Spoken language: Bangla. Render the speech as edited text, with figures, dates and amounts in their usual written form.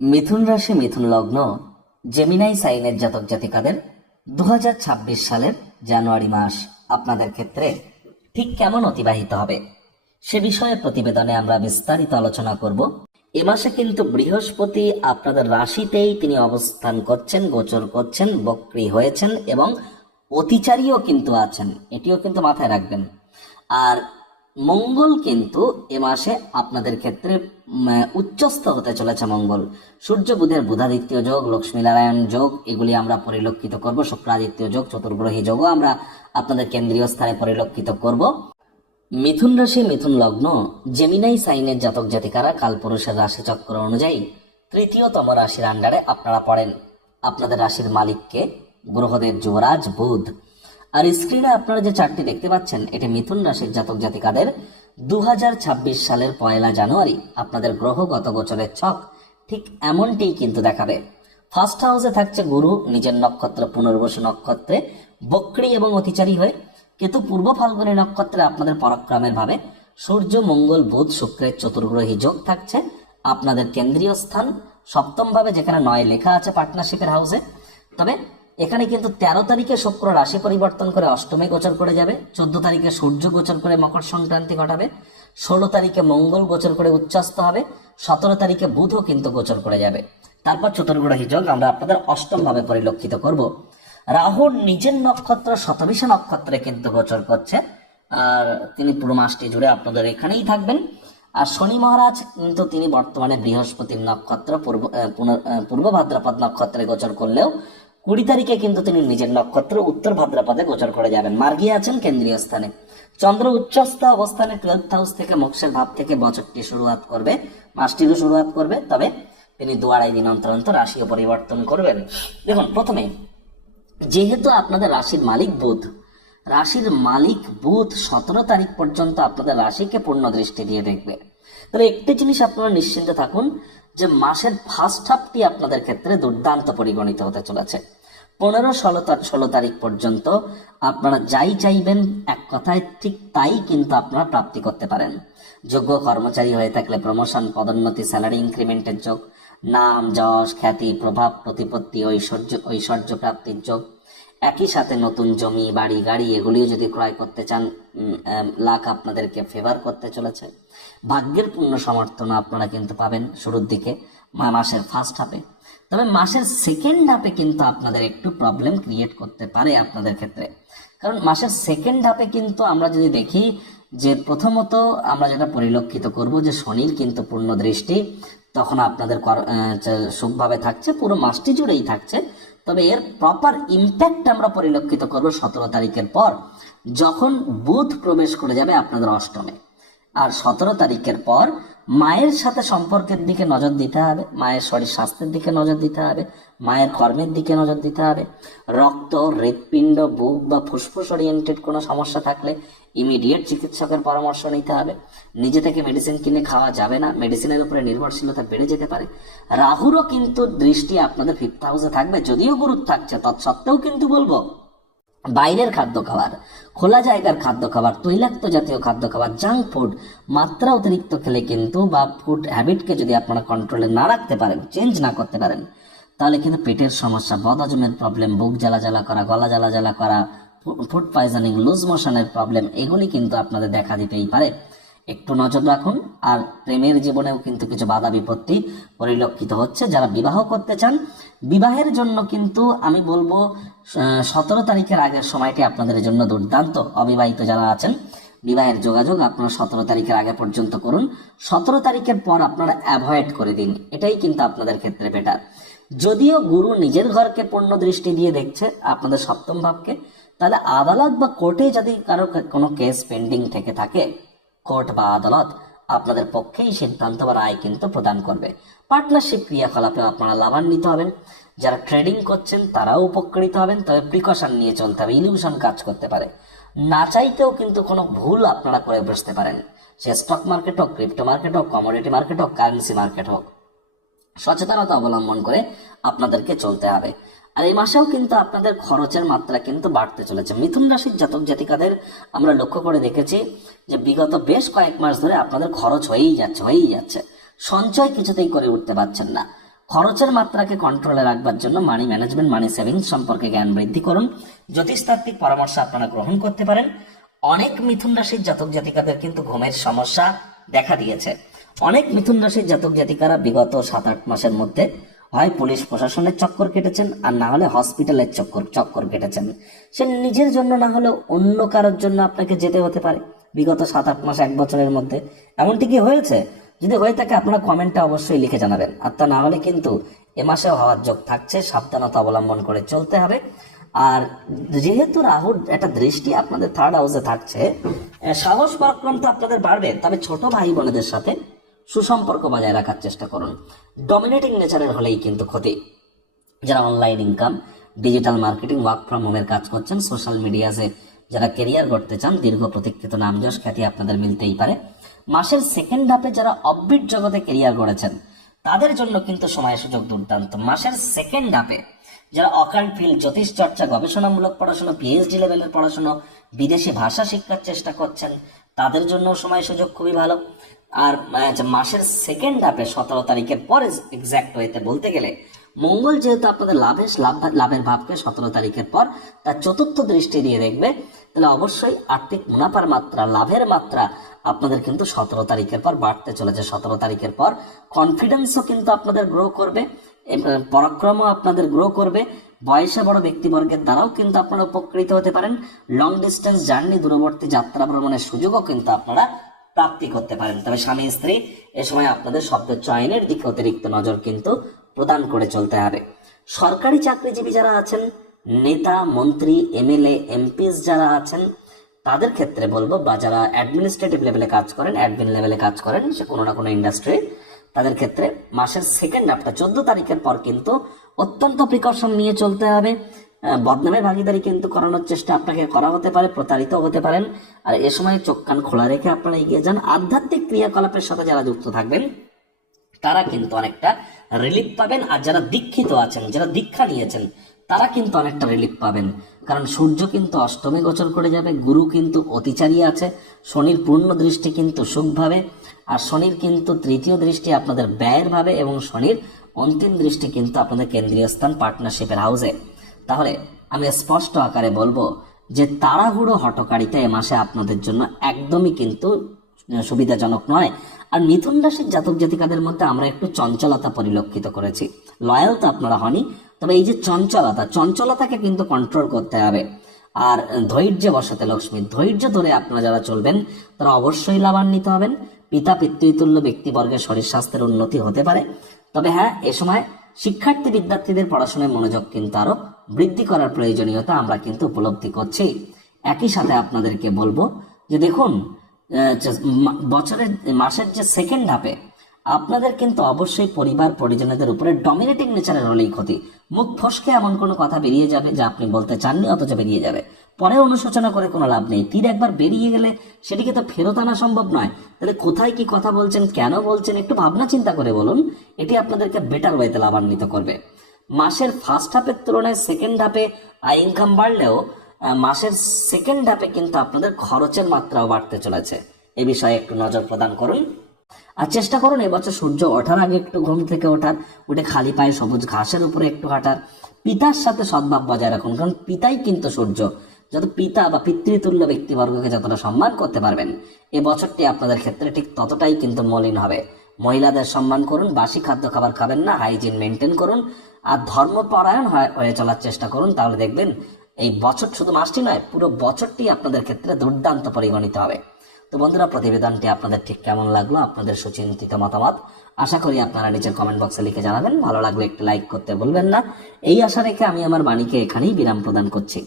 মিথুন রাশি মিথুন লগ্ন জেমিনাই সাইনের জাতক জাতিকাদের 2026 সালের জানুয়ারি মাস আপনাদের ক্ষেত্রে ঠিক কেমন অতিবাহিত হবে সে বিষয়ে প্রতিবেদনে আমরা বিস্তারিত আলোচনা করব। এ মাসে কিন্তু বৃহস্পতি আপনাদের রাশিতেই তিনি অবস্থান করছেন, গোচর করছেন, বক্রী হয়েছেন এবং অতিচারীও কিন্তু আছেন, এটিও কিন্তু মাথায় রাখবেন। আর মঙ্গল কিন্তু এ মাসে আপনাদের ক্ষেত্রে উচ্চস্থ হতে চলেছে। মঙ্গল সূর্য বুধের বুধাদিত্য যোগ, লক্ষ্মীনারায়ণ যোগ, এগুলি আমরা পরিলক্ষিত করব। শুক্রাদিত্য যোগ, চতুর্গ্রহী যোগও আমরা আপনাদের কেন্দ্রীয় স্থানে পরিলক্ষিত করব। মিথুন রাশি মিথুন লগ্ন জেমিনাই সাইনের জাতক জাতিকারা কালপুরুষের রাশিচক্র অনুযায়ী তৃতীয়তম রাশির আন্ডারে আপনারা পড়েন। আপনাদের রাশির মালিককে গ্রহদের যুবরাজ বুধ। আর স্ক্রিনে আপনারা যে চারটি দেখতে পাচ্ছেন এটি মিথুন রাশির জাতক জাতিকাদের 2026 সালের 1 জানুয়ারি আপনাদের গ্রহগত গোচরের ছক ঠিক এমনটিই কিন্তু দেখাবে। ফার্স্ট হাউসে থাকছে গুরু নিজের নক্ষত্র পুনর্বসু নক্ষত্রে বক্রী এবং অতিচারী হয়ে, কিন্তু পূর্ব ফাল্গুনী নক্ষত্রে আপনাদের পরাক্রমের ভাবে সূর্য মঙ্গল বুধ শুক্রের চতুর্গ্রহী যোগ থাকছে। আপনাদের কেন্দ্রীয় স্থান সপ্তম ভাবে, যেখানে 9 লেখা আছে পার্টনারশিপের হাউসে। তবে এখানে কিন্তু 13 তারিখে শুক্র রাশি পরিবর্তন করে অষ্টমে গোচর করে যাবে, 14 তারিখে সূর্য গোচর করে মকর সংক্রান্তি ঘটাবে, 16 তারিখে মঙ্গল গোচর করে উচ্চস্থ হবে, 17 তারিখে বুধও কিন্তু গোচর করে যাবে। তারপর চতুর্গ্রহী যোগ আমরা আপনাদের অষ্টম ভাবে পরিলক্ষিত করব। রাহুর নিজের নক্ষত্র শতবিশা নক্ষত্রে কিন্তু গোচর করছে, আর তিনি পুরো মাসটি জুড়ে আপনাদের এখানেই থাকবেন। আর শনি মহারাজ কিন্তু তিনি বর্তমানে বৃহস্পতির নক্ষত্র পূর্ব ভাদ্রপদ নক্ষত্রে গোচর করলেও 20 তারিখে কিন্তু তিনি নিজের নক্ষত্র উত্তর ভাদ্রপদে গোচর করে যাবেন, মার্গী আছেন কেন্দ্রীয় স্থানে। চন্দ্র উচ্চস্থ অবস্থানে 12th হাউস থেকে মোক্ষের ভাব থেকে বছরটি শুরুয়াত করবে, মাসটিরও শুরুয়াত করবে। তবে তিনি 2-2.5 দিন অন্তর অন্তর রাশিও পরিবর্তন করবেন। দেখুন, প্রথমে যেহেতু আপনাদের রাশির মালিক বুধ, 17 তারিখ পর্যন্ত আপনাদের রাশিকে পূর্ণ দৃষ্টি দিয়ে দেখবে। তাহলে একটি জিনিস আপনারা নিশ্চিন্ত থাকুন যে মাসের ফার্স্ট হাফটি আপনাদের ক্ষেত্রে দুর্দান্ত পরিগণিত হতে চলেছে। 15-16 তারিখ পর্যন্ত আপনারা যাই চাইবেন এক কথায় ঠিক তাই কিন্তু আপনারা প্রাপ্তি করতে পারেন। যোগ্য কর্মচারী হয়ে থাকলে প্রমোশন, পদোন্নতি, স্যালারি ইনক্রিমেন্টের যোগ, নাম যশ খ্যাতি প্রভাব প্রতিপত্তি ঐশ্বর্য প্রাপ্তির যোগ, একই সাথে নতুন জমি বাড়ি গাড়ি এগুলিও যদি ক্রয় করতে চান লাখ আপনাদেরকে ফেভার করতে চলেছে। ভাগ্যের পূর্ণ সমর্থন আপনারা কিন্তু পাবেন শুরুর দিকে মাসের ফার্স্ট হাফে। তবে মাসের সেকেন্ড হাফে কিন্তু আপনাদের একটু প্রবলেম ক্রিয়েট করতে পারে আপনাদের ক্ষেত্রে। কারণ মাসের সেকেন্ড হাফে কিন্তু আমরা যদি দেখি যে প্রথমত আমরা যেটা পরিলক্ষিত করব যে শনির কিন্তু পূর্ণ দৃষ্টি তখন আপনাদের সুখভাবে থাকছে, পুরো মাসটি জুড়েই থাকছে। তবে এর প্রপার ইম্প্যাক্ট আমরা পরিলক্ষিত করব 17 তারিখের পর, যখন বুধ প্রবেশ করে যাবে আপনাদের অষ্টমে। আর 17 তারিখের পর মায়ের সাথে সম্পর্কের দিকে নজর দিতে হবে, মায়ের শরীর স্বাস্থ্যের দিকে নজর দিতে হবে, মায়ের কর্মের দিকে নজর দিতে হবে। রক্ত, হৃৎপিণ্ড, বুক বা ফুসফুস ওরিয়েন্টেড কোনো সমস্যা থাকলে ইমিডিয়েট চিকিৎসকের পরামর্শ নিতে হবে। নিজে থেকে মেডিসিন কিনে খাওয়া যাবে না, মেডিসিনের উপরে নির্ভরশীলতা বেড়ে যেতে পারে। রাহুরও কিন্তু দৃষ্টি আপনাদের 5th হাউসে থাকবে, যদিও গুরুত্ব থাকছে তৎসত্ত্বেও কিন্তু বলবো বাইরের খাদ্য খাবার, খোলা জায়গার খাদ্য খাবার, তৈলাক্ত জাতীয় খাদ্য খাবার, জাঙ্ক ফুড মাত্রা অতিরিক্ত খেলে কিন্তু বা ফুড হ্যাবিটকে যদি আপনারা কন্ট্রোলে না রাখতে পারেন, চেঞ্জ না করতে পারেন, তাহলে কিন্তু পেটের সমস্যা, বদহজমের প্রবলেম, বুক জ্বালা জ্বালা করা, গলা জ্বালা জ্বালা করা, ফুড পয়জনিং, লুজ মোশনের প্রবলেম এগুলি কিন্তু আপনাদের দেখা দিতেই পারে। একটু নজর রাখুন। আর প্রেমের জীবনেও কিন্তু কিছু বাধা বিপত্তি পরিলক্ষিত হচ্ছে। যারা বিবাহ করতে চান, বিবাহের জন্য কিন্তু আমি বলবো 17 তারিখের আগের সময়টি আপনাদের জন্য দুর্দান্ত। অবিবাহিত যারা আছেন বিবাহের যোগাযোগ আপনারা 17 তারিখের আগে পর্যন্ত করুন, 17 তারিখের পর আপনারা অ্যাভয়েড করে দিন, এটাই কিন্তু আপনাদের ক্ষেত্রে বেটার। যদিও গুরু নিজের ঘরকে পূর্ণ দৃষ্টি দিয়ে দেখছে আপনাদের সপ্তম ভাবকে, তাহলে আদালত বা কোর্টে যদি কারো কোনো কেস পেন্ডিং থেকে থাকে, কোর্ট বা আদালত আপনাদের পক্ষেই সিদ্ধান্ত বা রায় কিন্তু প্রদান করবে। পার্টনারশিপ ক্রিয়াকলাপে আপনারা লাভান্বিত হবেন। যারা ট্রেডিং করছেন তারাও উপকৃত হবেন, তবে প্রিকশন নিয়ে চলতে হবে, ইলিউশন কাজ করতে পারে। না চাইতেও কিন্তু কোনো ভুল আপনারা করে বসতে পারেন, সে স্টক মার্কেট হোক, ক্রিপ্টো মার্কেট হোক, কমোডিটি মার্কেট হোক, কারেন্সি মার্কেট হোক। সচেতনতা অবলম্বন করে আপনাদেরকে চলতে হবে। আর এই মাসেও কিন্তু আপনাদের খরচের মাত্রা কিন্তু বাড়তে চলেছে। মিথুন রাশির জাতক জাতিকাদের আমরা লক্ষ্য করে দেখেছি যে বিগত বেশ কয়েক মাস ধরে আপনাদের খরচ হয়েই যাচ্ছে। সঞ্চয় কিছুতেই করে উঠতে পারছেন না। খরচের মাত্রাকে কন্ট্রোলে রাখবার জন্য মানি ম্যানেজমেন্ট, মানি সেভিংস সম্পর্কে জ্ঞান বৃদ্ধি করুন। জ্যোতিষতাত্ত্বিক পরামর্শ আপনারা গ্রহণ করতে পারেন। অনেক মিথুন রাশির জাতক জাতিকাদের কিন্তু ঘুমের সমস্যা দেখা দিয়েছে। অনেক মিথুন রাশির জাতক জাতিকারা বিগত 7-8 মাসের মধ্যে হয় পুলিশ প্রশাসনের চক্কর কেটেছেন, আর না হলে হসপিটালের চক্কর কেটেছেন। সে নিজের জন্য না হলেও অন্য কারোর জন্য আপনাকে যেতে হতে পারে বিগত 7-8 মাস, 1 বছরের মধ্যে। এমনটি কি হয়েছে? যদি হয়ে থাকে আপনারা কমেন্টে অবশ্যই লিখে জানাবেন। আর তা না হলে কিন্তু এ মাসেও হওয়ার যোগ থাকছে, সাবধানতা অবলম্বন করে চলতে হবে। আর যেহেতু রাহুর একটা দৃষ্টি আপনাদের 3rd হাউসে থাকছে, সাহস পরাক্রম তো আপনাদের বাড়বে, তবে ছোট ভাই বোনেদের সাথে সুসম্পর্ক বজায় রাখার চেষ্টা করুন। ডমিনেটিং নেচারের হলেই কিন্তু ক্ষতি। যারা online income, digital marketing, work from হোমের কাজ করছেন, সোশ্যাল মিডিয়াতে যারা কেরিয়ার করতে চান, দীর্ঘ প্রতীক্ষিত নামযশ খ্যাতি আপনাদের মিলতেই পারে। মাসের সেকেন্ড হাফে যারা অফবিট জগতে কেরিয়ার গড়েছেন তাদের জন্য কিন্তু সময় সুযোগ দুর্দান্ত। মাসের সেকেন্ড হাফে যারা অকাল্ট ফিল্ড, জ্যোতিষ চর্চা, গবেষণামূলক পড়াশোনা, পিএইচডি লেভেলের পড়াশোনা, বিদেশি ভাষা শিক্ষার চেষ্টা করছেন তাদের জন্য সময় সুযোগ খুবই ভালো। আর মাসের সেকেন্ড হাফে 17 তারিখের পরে এক্সাক্ট ওয়েতে বলতে গেলে মঙ্গল যেহেতু আপনাদের লাভের ভাবকে 17 তারিখের পর তার 4র্থ দৃষ্টি দিয়ে দেখবে, তাহলে অবশ্যই আর্থিক মুনাফার মাত্রা, লাভের মাত্রা আপনাদের কিন্তু 17 তারিখের পর বাড়তে চলেছে। 17 তারিখের পর কনফিডেন্সও কিন্তু আপনাদের গ্রো করবে, পরাক্রমও আপনাদের গ্রো করবে। বয়সে বড় ব্যক্তিবর্গের দ্বারাও কিন্তু আপনারা উপকৃত হতে পারেন। লং ডিস্টেন্স জার্নি, দূরবর্তী যাত্রা ভ্রমণের সুযোগও কিন্তু আপনারা প্রাপ্তি করতে পারেন। তবে স্বামী স্ত্রী এ সময় আপনাদের শব্দ চয়নের দিকে অতিরিক্ত নজর কিন্তু প্রদান করে চলতে হবে। সরকারি চাকরিজীবী যারা আছেন, নেতা, মন্ত্রী, এমএলএ, এমপিস যারা আছেন তাদের ক্ষেত্রে বলবো, বা যারা অ্যাডমিনিস্ট্রেটিভ লেভেলে কাজ করেন, অ্যাডমিন লেভেলে কাজ করেন, সে কোনো না কোনো ইন্ডাস্ট্রি, তাদের ক্ষেত্রে মাসের সেকেন্ড হাফটা 14 তারিখের পর কিন্তু অত্যন্ত প্রিকশন নিয়ে চলতে হবে। বদনামের ভাগিদারি কিন্তু করানোর চেষ্টা আপনাকে করা হতে পারে, প্রতারিত হতে পারেন। আর এ সময় চোখ কান খোলা রেখে আপনারা এগিয়ে যান। আধ্যাত্মিক ক্রিয়াকলাপের সাথে যারা যুক্ত থাকবেন তারা কিন্তু অনেকটা রিলিফ পাবেন। আর যারা দীক্ষিত আছেন, যারা দীক্ষা নিয়েছেন, তারা কিন্তু অনেকটা রিলিফ পাবেন। কারণ সূর্য কিন্তু অষ্টমে গোচর করে যাবে, গুরু কিন্তু অতিচারী আছে, শনির পূর্ণ দৃষ্টি কিন্তু সুখভাবে, আর শনির কিন্তু 3য় দৃষ্টি আপনাদের ব্যয়ের ভাবে, এবং শনির অন্তিম দৃষ্টি কিন্তু আপনাদের কেন্দ্রীয় স্থান পার্টনারশিপের হাউসে। তাহলে আমি স্পষ্ট আকারে বলবো যে তাড়াহুড়ো হঠকারিতা এ মাসে আপনাদের জন্য একদমই কিন্তু সুবিধাজনক নয়। আর মিথুন রাশির জাতক জাতিকাদের মধ্যে আমরা একটু চঞ্চলতা পরিলক্ষিত করেছি। লয়াল তো আপনারা হনই, তবে এই যে চঞ্চলতাকে কিন্তু কন্ট্রোল করতে হবে। আর ধৈর্য বসাতে লক্ষ্মী, ধৈর্য ধরে আপনারা যারা চলবেন তারা অবশ্যই লাভান্বিত হবেন। পিতা পিতৃতুল্য ব্যক্তিবর্গের শরীর স্বাস্থ্যের উন্নতি হতে পারে। তবে হ্যাঁ, এ সময় শিক্ষার্থী বিদ্যার্থীদের পড়াশোনায় মনোযোগ কিন্তু আরো বৃদ্ধি করার প্রয়োজনীয়তা আমরা কিন্তু উপলব্ধি করছি। একই সাথে আপনাদেরকে বলবো যে দেখুন, মাসের যে সেকেন্ড হাফে আপনাদের কিন্তু অবশ্যই পরিবার পরিজনদের উপরে ডমিনেটিং নেচারের হলেই ক্ষতি। মুখ ফসকে এমন কোনো কথা বেরিয়ে যাবে যা আপনি বলতে চাননি, অথচ বেরিয়ে যাবে। পরে অনুশোচনা করে কোনো লাভ নেই। তীর একবার বেরিয়ে গেলে সেটিকে তো ফেরত আনা সম্ভব নয়। তাহলে কোথায় কি কথা বলছেন, কেন বলছেন, একটু ভাবনা চিন্তা করে বলুন। এটি আপনাদেরকে বেটার ওয়েতে লাভান্বিত করবে। মাসের ফার্স্ট হাফের তুলনায় সেকেন্ড হাফে আয় ইনকাম বাড়লেও মাসের সেকেন্ড হাফে কিন্তু আপনাদের খরচের মাত্রাও বাড়তে চলেছে। এ বিষয়ে একটু নজর প্রদান করুন। আর চেষ্টা করুন এবছর সূর্য ওঠার আগে একটু ঘুম থেকে উঠে খালি পায়ে সবুজ ঘাসের উপরে একটু হাঁটার। পিতার সাথে সদ্ভাব বজায় রাখুন, কারণ পিতাই কিন্তু সূর্য। যত পিতা বা পিতৃতুল্য ব্যক্তিবর্গকে যতটা সম্মান করতে পারবেন, এ বছরটি আপনাদের ক্ষেত্রে ঠিক ততটাই কিন্তু মলিন হবে। মহিলাদের সম্মান করুন, বাসি খাদ্য খাবার খাবেন না, হাইজিন মেনটেন করুন, আর ধর্মপরায়ণ হয়ে চলার চেষ্টা করুন। তাহলে দেখবেন এই বছর, শুধু মাসটি নয়, পুরো বছরটি আপনাদের ক্ষেত্রে দুর্দান্ত পরিগণিত হবে। তো বন্ধুরা, প্রতিবেদনটি আপনাদের ঠিক কেমন লাগলো, আপনাদের সুচিন্তিত মতামত আশা করি আপনারা নিচের কমেন্ট বক্সে লিখে জানাবেন। ভালো লাগলে একটু লাইক করতে ভুলবেন না। এই আশা রেখে আমি আমার বাণীকে এখানেই বিরাম প্রদান করছি।